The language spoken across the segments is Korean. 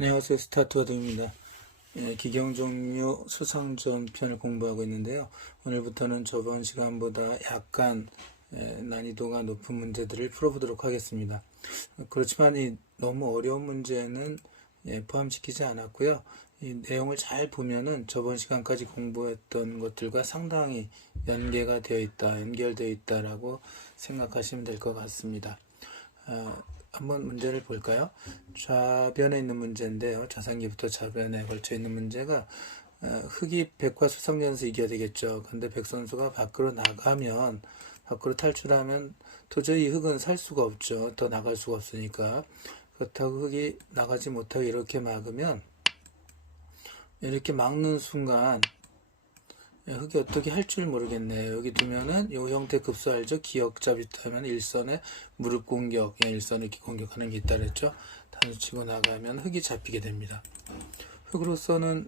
안녕하세요. 스타트워드입니다. 기경종료 수상전 편을 공부하고 있는데요. 오늘부터는 저번 시간보다 약간 난이도가 높은 문제들을 풀어보도록 하겠습니다. 그렇지만 너무 어려운 문제는 포함시키지 않았고요. 이 내용을 잘 보면은 저번 시간까지 공부했던 것들과 상당히 연결되어 있다라고 생각하시면 될 것 같습니다. 한번 문제를 볼까요? 좌변에 있는 문제인데요. 좌상기부터 좌변에 걸쳐 있는 문제가 흑이 백과 수상전에서 이겨야 되겠죠. 근데 백 선수가 밖으로 탈출하면 도저히 흑은 살 수가 없죠. 더 나갈 수가 없으니까. 그렇다고 흑이 나가지 못하게 이렇게 막는 순간 흑이 어떻게 할 줄 모르겠네요. 여기 두면은 이 형태 급수 알죠? 기역자 비슷하면 일선에 무릎 공격, 일선에 이렇게 공격하는 게 있다 그랬죠? 단수 치고 나가면 흑이 잡히게 됩니다. 흑으로서는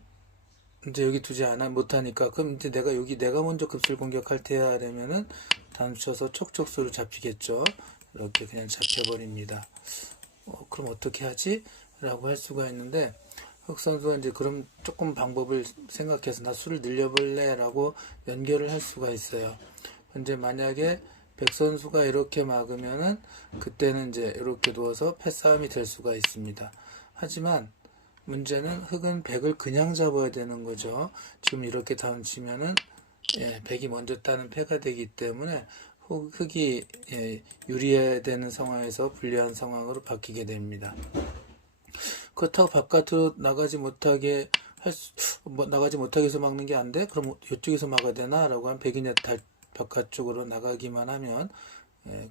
이제 여기 두지 못하니까 그럼 이제 내가 먼저 급수를 공격할 테야 하려면은 단수 쳐서 촉촉수로 잡히겠죠? 이렇게 그냥 잡혀버립니다. 그럼 어떻게 하지? 라고 할 수가 있는데 흑 선수가 이제 그럼 조금 방법을 생각해서 나 수를 늘려볼래 라고 연결을 할 수가 있어요. 근데 만약에 백 선수가 이렇게 막으면은 그때는 이제 이렇게 누워서 패싸움이 될 수가 있습니다. 하지만 문제는 흑은 백을 그냥 잡아야 되는 거죠. 지금 이렇게 다운 치면은 백이 먼저 따는 패가 되기 때문에 흑이 유리해야 되는 상황에서 불리한 상황으로 바뀌게 됩니다. 그렇다고 바깥으로 나가지 못하게 해서 막는 게 안 돼? 그럼 이쪽에서 막아야 되나? 라고 하면 백이 바깥쪽으로 나가기만 하면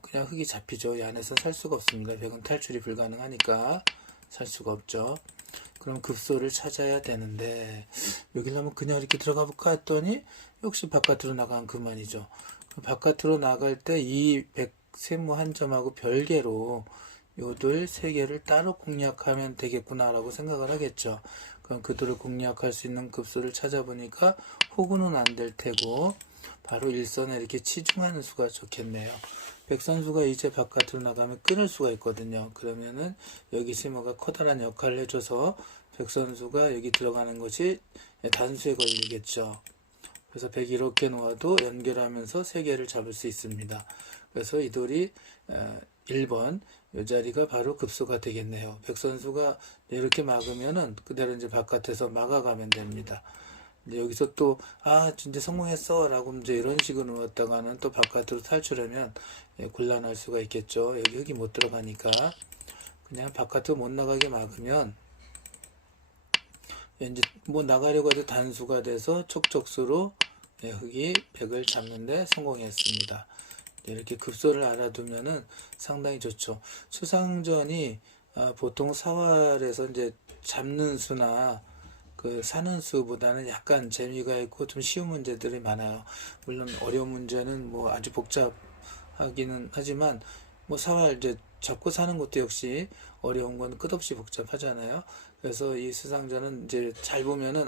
그냥 흑이 잡히죠. 이 안에서 살 수가 없습니다. 백은 탈출이 불가능하니까 살 수가 없죠. 그럼 급소를 찾아야 되는데 여기를 한번 그냥 이렇게 들어가 볼까 했더니 역시 바깥으로 나가면 그만이죠. 바깥으로 나갈 때 이 백 세모 한 점하고 별개로 요들 세 개를 따로 공략하면 되겠구나라고 생각을 하겠죠. 그럼 그들을 공략할 수 있는 급수를 찾아보니까 호구는 안 될 테고 바로 일선에 이렇게 치중하는 수가 좋겠네요. 백 선수가 이제 바깥으로 나가면 끊을 수가 있거든요. 그러면은 여기 세모가 커다란 역할을 해줘서 백 선수가 여기 들어가는 것이 단수에 걸리겠죠. 그래서 백이 이렇게 놓아도 연결하면서 세 개를 잡을 수 있습니다. 그래서 이 돌이 1번 이 자리가 바로 급소가 되겠네요. 백 선수가 이렇게 막으면은 그대로 이제 바깥에서 막아가면 됩니다. 여기서 또 진짜 성공했어 라고 이제 이런 식으로 놓았다가는 또 바깥으로 탈출하면 곤란할 수가 있겠죠. 여기 흑이 못 들어가니까 그냥 바깥으로 못 나가게 막으면 이제 뭐 나가려고 해도 단수가 돼서 촉촉수로 흑이 백을 잡는데 성공했습니다. 이렇게 급소를 알아두면은 상당히 좋죠. 수상전이 보통 사활에서 이제 잡는 수나 그 사는 수보다는 약간 재미가 있고 좀 쉬운 문제들이 많아요. 물론 어려운 문제는 뭐 아주 복잡하기는 하지만 뭐 사활 이제 잡고 사는 것도 역시 어려운 건 끝없이 복잡하잖아요. 그래서 이 수상전은 이제 잘 보면은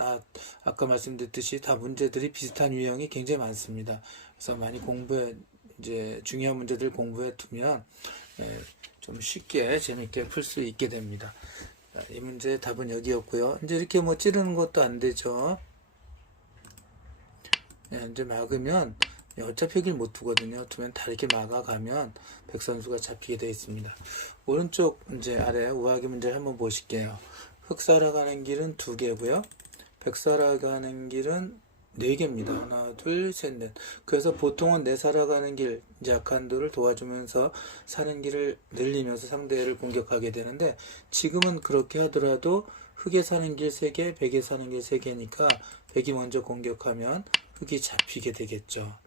아까 말씀드렸듯이 다 문제들이 비슷한 유형이 굉장히 많습니다. 그래서 많이 이제 중요한 문제들 공부해 두면 좀 쉽게 재밌게 풀 수 있게 됩니다. 이 문제의 답은 여기였고요. 이제 이렇게 뭐 찌르는 것도 안 되죠. 이제 막으면 어차피 여길 못 두거든요. 두면 다 이렇게 막아가면 백 선수가 잡히게 되어 있습니다. 오른쪽 이제 아래 우하기 문제를 한번 보실게요. 흑 살아가는 길은 2개고요. 백 살아가는 길은 4개입니다. 하나, 둘, 셋, 넷. 그래서 보통은 내 살아가는 길, 약한 돌을 도와주면서 사는 길을 늘리면서 상대를 공격하게 되는데 지금은 그렇게 하더라도 흑에 사는 길 3개, 백에 사는 길 3개니까 백이 먼저 공격하면 흑이 잡히게 되겠죠.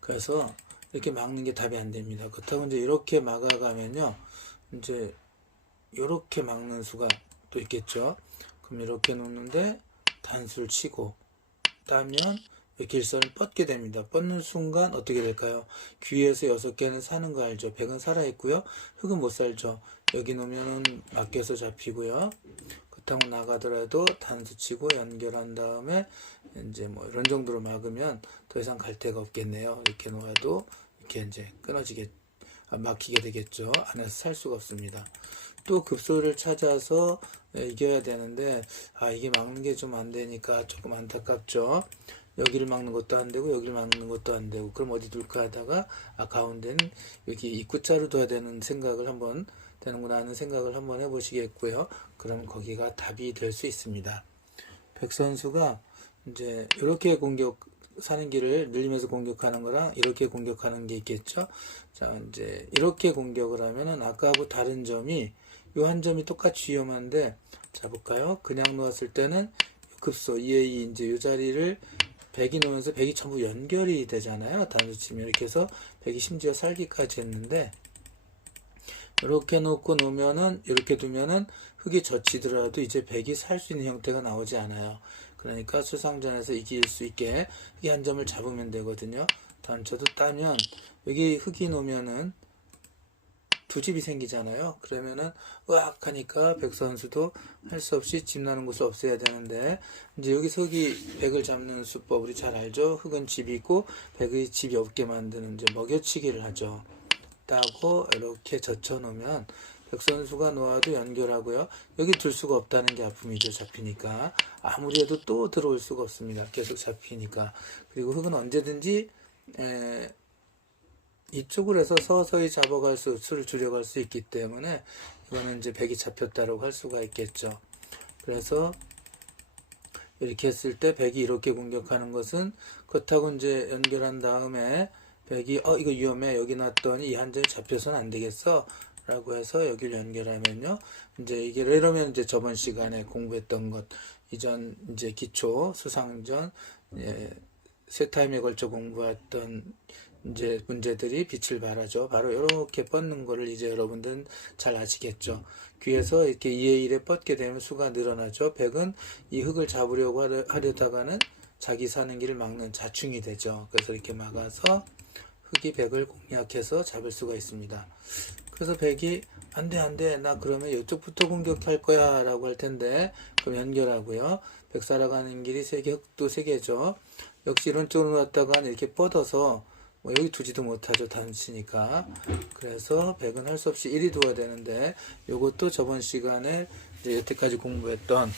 그래서 이렇게 막는 게 답이 안 됩니다. 그렇다고 이제 이렇게 막아가면요. 이제 이렇게 막는 수가 또 있겠죠. 그럼 이렇게 놓는데 단수를 치고 따면 길선을 뻗게 됩니다. 뻗는 순간 어떻게 될까요? 귀에서 6개는 사는 거 알죠? 백은 살아있고요. 흑은 못 살죠. 여기 놓으면은 맡겨서 잡히고요. 그렇다고 나가더라도 단수 치고 연결한 다음에 이제 뭐 이런 정도로 막으면 더 이상 갈 데가 없겠네요. 이렇게 놓아도 이렇게 이제 막히게 되겠죠. 안에서 살 수가 없습니다. 또 급소를 찾아서 이겨야 되는데 이게 막는 게 좀 안 되니까 조금 안타깝죠. 여기를 막는 것도 안 되고 여기를 막는 것도 안 되고 그럼 어디 둘까 하다가 가운데는 여기 입구자로 둬야 되는 생각을 한번 되는구나 하는 생각을 한번 해보시겠고요. 그럼 거기가 답이 될 수 있습니다. 백 선수가 이제 이렇게 사는 길을 늘리면서 공격하는 거랑 이렇게 공격하는 게 있겠죠. 자, 이제 이렇게 공격을 하면은 아까하고 다른 점이 요 한 점이 똑같이 위험한데, 자 볼까요? 그냥 놓았을 때는 급소 2A 이제 요 자리를 100이 놓으면서 100이 전부 연결이 되잖아요. 단수 치면 이렇게 해서 100이 심지어 살기까지 했는데, 이렇게 놓고 놓으면은 이렇게 두면은 흙이 젖히더라도 이제 100이 살 수 있는 형태가 나오지 않아요. 그러니까 수상전에서 이길 수 있게 흙이 한 점을 잡으면 되거든요. 단초도 따면 여기 흙이 놓으면은 두 집이 생기잖아요. 그러면은 으악 하니까 백 선수도 할 수 없이 집 나는 곳을 없애야 되는데, 이제 여기서 흙이 백을 잡는 수법 우리 잘 알죠. 흙은 집이 있고 백의 집이 없게 만드는 이제 먹여치기를 하죠. 따고 이렇게 젖혀 놓으면 백 선수가 놓아도 연결하고요. 여기 둘 수가 없다는 게 아픔이죠. 잡히니까 아무리 해도 또 들어올 수가 없습니다. 계속 잡히니까. 그리고 흙은 언제든지 이쪽으로 해서 서서히 잡아갈 수를 줄여갈 수 있기 때문에 이거는 이제 백이 잡혔다라고 할 수가 있겠죠. 그래서 이렇게 했을 때 백이 이렇게 공격하는 것은 그렇다고 이제 연결한 다음에 백이 이거 위험해 여기 놨더니 이 한 점이 잡혀서는 안 되겠어 라고 해서 여기를 연결하면요, 이제 이게 이러면 이제 저번 시간에 공부했던 것 이전 이제 기초 수상전 세 타임에 걸쳐 공부했던 이제 문제들이 빛을 발하죠. 바로 이렇게 뻗는 거를 이제 여러분들은 잘 아시겠죠. 귀에서 이렇게 2의 1에 뻗게 되면 수가 늘어나죠. 백은 이 흙을 잡으려고 하려다가는 자기 사는 길을 막는 자충이 되죠. 그래서 이렇게 막아서 흙이 백을 공략해서 잡을 수가 있습니다. 그래서 백이 안돼 나 그러면 이쪽부터 공격할 거야 라고 할 텐데, 그럼 연결하고요. 백 살아가는 길이 3개, 흙도 3개죠. 역시 이런 쪽으로 놨다가는 이렇게 뻗어서 여기 두지도 못하죠. 단수니까. 그래서 백은 할 수 없이 1이 두어야 되는데, 요것도 저번 시간에 이제 여태까지 공부했던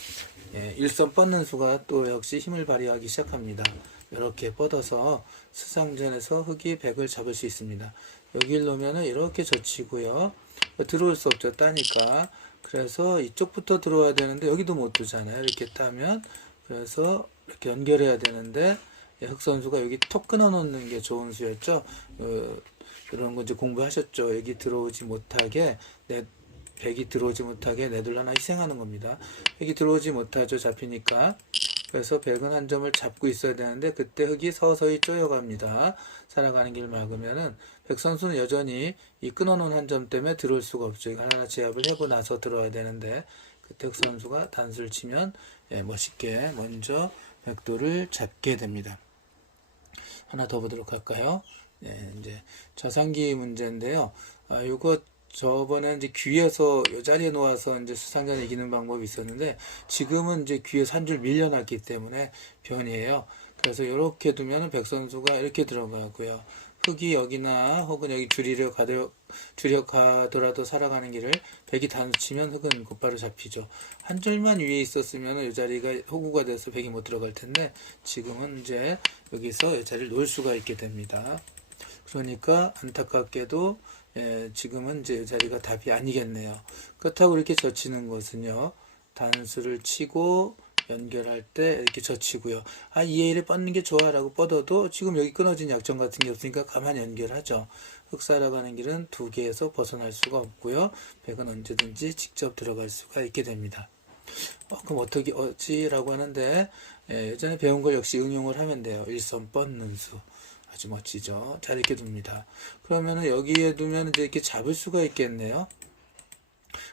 일선 뻗는 수가 또 역시 힘을 발휘하기 시작합니다. 이렇게 뻗어서 수상전에서 흙이 백을 잡을 수 있습니다. 여기를 놓으면은 이렇게 젖히고요. 들어올 수 없죠. 따니까. 그래서 이쪽부터 들어와야 되는데 여기도 못 두잖아요. 이렇게 따면. 그래서 이렇게 연결해야 되는데 흙 선수가 여기 톡 끊어 놓는 게 좋은 수였죠. 이런 거 이제 공부하셨죠. 여기 들어오지 못하게 백이 들어오지 못하게 내둘 하나 희생하는 겁니다. 백이 들어오지 못하죠. 잡히니까. 그래서 백은 한 점을 잡고 있어야 되는데 그때 흙이 서서히 쪼여갑니다. 살아가는 길을 막으면은 백 선수는 여전히 이 끊어놓은 한 점 때문에 들어올 수가 없죠. 이거 하나 제압을 하고 나서 들어와야 되는데, 그때 흙 선수가 단수를 치면 멋있게 먼저 백도를 잡게 됩니다. 하나 더 보도록 할까요? 이제 자상기 문제인데요. 요거 저번에 이제 귀에서 이 자리에 놓아서 이제 수상전 이기는 방법이 있었는데, 지금은 이제 귀에서 한 줄 밀려났기 때문에 변이에요. 그래서 이렇게 두면은 백 선수가 이렇게 들어가고요. 흙이 여기나 혹은 여기 줄이려 가더라도 살아가는 길을 백이 단수 치면 흙은 곧바로 잡히죠. 한 줄만 위에 있었으면 이 자리가 호구가 돼서 백이 못 들어갈 텐데, 지금은 이제 여기서 이 자리를 놓을 수가 있게 됩니다. 그러니까 안타깝게도 지금은 이제 이 자리가 답이 아니겠네요. 그렇다고 이렇게 젖히는 것은요, 단수를 치고 연결할 때 이렇게 젖히고요. 2의 1에 뻗는 게 좋아 라고 뻗어도 지금 여기 끊어진 약점 같은 게 없으니까 가만히 연결하죠. 흙 살아가는 길은 두 개에서 벗어날 수가 없고요. 백은 언제든지 직접 들어갈 수가 있게 됩니다. 그럼 어떻게 어찌라고 하는데, 예전에 배운 걸 역시 응용을 하면 돼요. 일선 뻗는 수. 아주 멋지죠. 잘 이렇게 둡니다. 그러면은 여기에 두면 이제 이렇게 잡을 수가 있겠네요.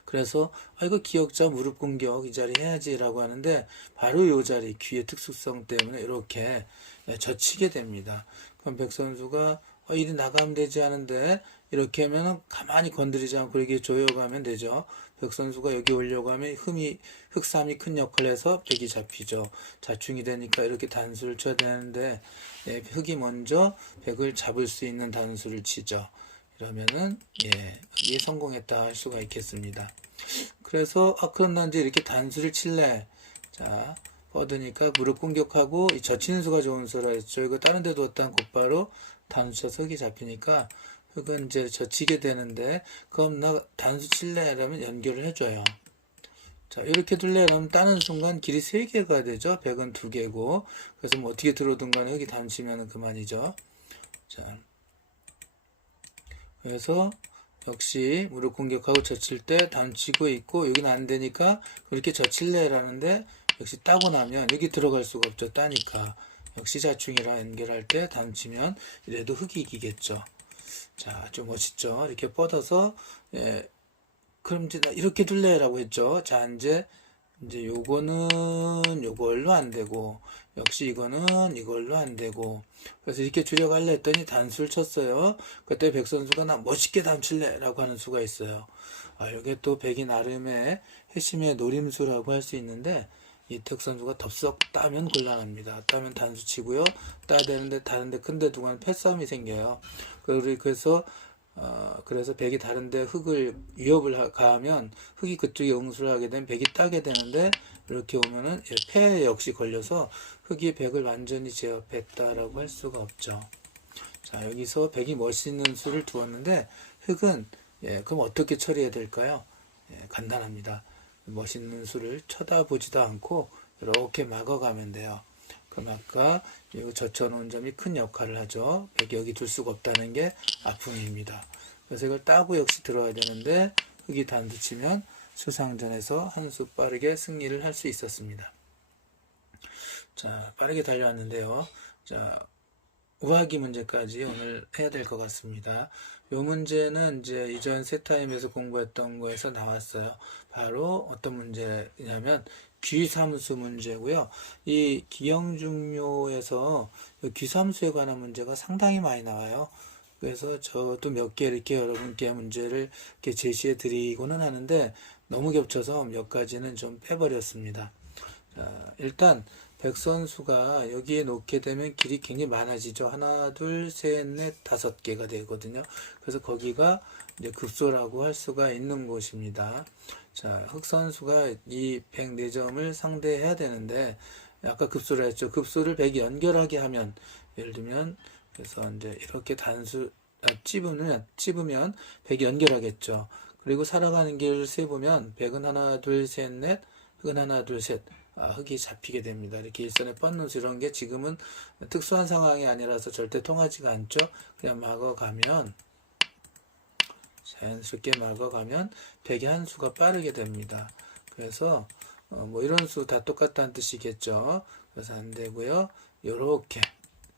그래서 이거 기역자 무릎 공격 이 자리 해야지 라고 하는데, 바로 이 자리 귀의 특수성 때문에 이렇게 젖히게 됩니다. 그럼 백 선수가 이리 나가면 되지 않은데, 이렇게 하면 가만히 건드리지 않고 이렇게 조여가면 되죠. 백 선수가 여기 오려고 하면 흙삼이 큰 역할을 해서 백이 잡히죠. 자충이 되니까 이렇게 단수를 쳐야 되는데, 흙이 먼저 백을 잡을 수 있는 단수를 치죠. 이러면은 여기에 성공했다 할 수가 있겠습니다. 그래서 그럼 난 이제 이렇게 단수를 칠래. 자, 뻗으니까 무릎 공격하고 이 젖히는 수가 좋은 수라 했죠. 이거 다른 데 두었다는 곧바로 단수 쳐서 흙이 잡히니까 흙은 이제 젖히게 되는데, 그럼 나 단수 칠래? 라면 연결을 해줘요. 자, 이렇게 둘래? 그러면 따는 순간 길이 3개가 되죠. 백은 2개고. 그래서 뭐 어떻게 들어오든 간에 흙이 단치면 그만이죠. 자, 그래서 역시 무릎 공격하고 젖힐 때 단치고 있고, 여기는 안 되니까 그렇게 젖힐래? 라는데 역시 따고 나면 여기 들어갈 수가 없죠. 따니까. 역시 자충이랑 연결할 때 단치면 이래도 흙이 이기겠죠. 자, 좀 멋있죠. 이렇게 뻗어서, 예, 그럼 이제 나 이렇게 둘래라고 했죠. 자, 이제 요거는 요걸로 안 되고, 역시 이거는 이걸로 안 되고, 그래서 이렇게 줄여갈래 했더니 단수를 쳤어요. 그때 백 선수가 나 멋있게 단칠래 라고 하는 수가 있어요. 요게 또 백이 나름의 핵심의 노림수라고 할 수 있는데, 이택 선수가 덥석 따면 곤란합니다. 따면 단수 치고요. 따야 되는데 다른데 큰데 두고 하면 패싸움이 생겨요. 그래서 백이 다른데 흙을 위협을 가하면 흙이 그쪽에 응수를 하게 되면 백이 따게 되는데, 이렇게 오면은 패 역시 걸려서 흙이 백을 완전히 제압했다라고 할 수가 없죠. 자, 여기서 백이 멋있는 수를 두었는데 흙은, 그럼 어떻게 처리해야 될까요? 간단합니다. 멋있는 수를 쳐다보지도 않고 이렇게 막아가면 돼요. 그럼 아까 이 젖혀놓은 점이 큰 역할을 하죠. 백이 여기 둘 수가 없다는 게 아픔입니다. 그래서 이걸 따고 역시 들어와야 되는데 흙이 단수 치면 수상전에서 한 수 빠르게 승리를 할 수 있었습니다. 자, 빠르게 달려왔는데요. 자, 우하기 문제까지 오늘 해야 될 것 같습니다. 이 문제는 이제 이전 세타임에서 공부했던 거에서 나왔어요. 바로 어떤 문제냐면 귀삼수 문제고요. 이 기형중묘에서 귀삼수에 관한 문제가 상당히 많이 나와요. 그래서 저도 몇 개 이렇게 여러분께 문제를 이렇게 제시해 드리고는 하는데 너무 겹쳐서 몇 가지는 좀 빼버렸습니다. 자, 일단 백선수가 여기에 놓게 되면 길이 굉장히 많아지죠. 하나, 둘, 셋, 넷, 5개가 되거든요. 그래서 거기가 이제 급소라고 할 수가 있는 곳입니다. 자, 흑선수가 이 104점을 상대해야 되는데, 아까 급소를 했죠. 급소를 100이 연결하게 하면, 예를 들면, 그래서 이제 이렇게 찝으면 100이 연결하겠죠. 그리고 살아가는 길을 세보면 100은 하나, 둘, 셋, 넷, 흑은 하나, 둘, 셋. 흙이 잡히게 됩니다. 이렇게 일선에 뻗는 수 이런 게 지금은 특수한 상황이 아니라서 절대 통하지가 않죠. 그냥 막아가면, 자연스럽게 막아가면 백의 한 수가 빠르게 됩니다. 그래서 뭐 이런 수 다 똑같다는 뜻이겠죠. 그래서 안 되고요. 이렇게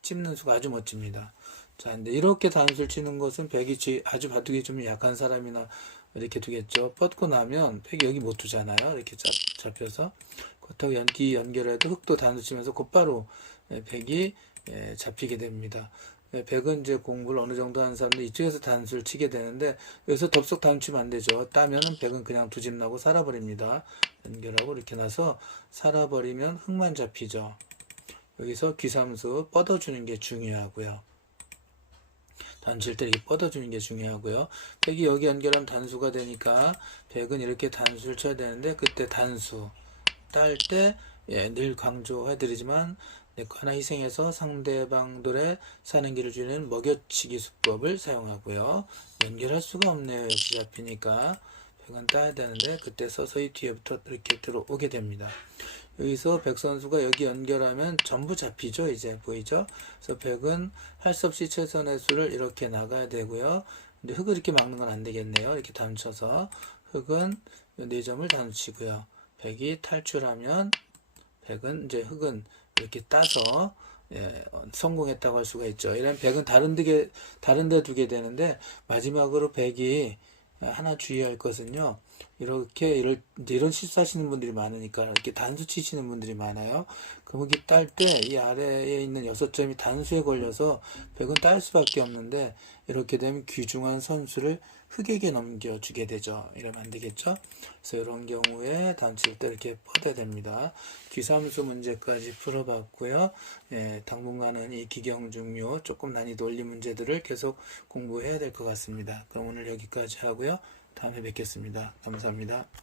찝는 수가 아주 멋집니다. 자, 근데 이렇게 단수를 치는 것은 백이 아주 바둑이 좀 약한 사람이나 이렇게 두겠죠. 뻗고 나면 백이 여기 못 두잖아요. 이렇게 잡혀서. 그렇다고 연결해도 흙도 단수 치면서 곧바로 백이 잡히게 됩니다. 백은 이제 공부를 어느 정도 하는 사람들 이쪽에서 단수를 치게 되는데, 여기서 덥석 단수 치면 안 되죠. 따면은 백은 그냥 두 집 나고 살아버립니다. 연결하고 이렇게 나서 살아버리면 흙만 잡히죠. 여기서 귀삼수 뻗어주는 게 중요하고요. 단수일 때 이렇게 뻗어주는 게 중요하고요. 백이 여기 연결하면 단수가 되니까 백은 이렇게 단수를 쳐야 되는데, 그때 단수 딸 때 늘 강조해드리지만 하나 희생해서 상대방들의 사는 길을 줄이는 먹여치기 수법을 사용하고요. 연결할 수가 없네요. 역시 잡히니까 백은 따야 되는데 그때 서서히 뒤에부터 이렇게 들어오게 됩니다. 여기서 백 선수가 여기 연결하면 전부 잡히죠. 이제 보이죠? 그래서 백은 할 수 없이 최선의 수를 이렇게 나가야 되고요. 근데 흙을 이렇게 막는 건 안 되겠네요. 이렇게 단쳐서 흙은 4점을 단치고요. 백이 탈출하면 백은 이제 흙은 이렇게 따서 성공했다고 할 수가 있죠. 이런 백은 다른 데 두게 되는데, 마지막으로 백이 하나 주의할 것은요. 이런 실수하시는 분들이 많으니까 이렇게 단수 치시는 분들이 많아요. 그럼 여기 딸 때 이 아래에 있는 6점이 단수에 걸려서 백은 딸 수밖에 없는데, 이렇게 되면 귀중한 선수를 흙에게 넘겨주게 되죠. 이러면 안 되겠죠? 그래서 이런 경우에 단수일 때 이렇게 뻗어야 됩니다. 귀삼수 문제까지 풀어봤고요. 당분간은 이 기경중요 조금 난이도 올린 문제들을 계속 공부해야 될 것 같습니다. 그럼 오늘 여기까지 하고요. 다음에 뵙겠습니다. 감사합니다.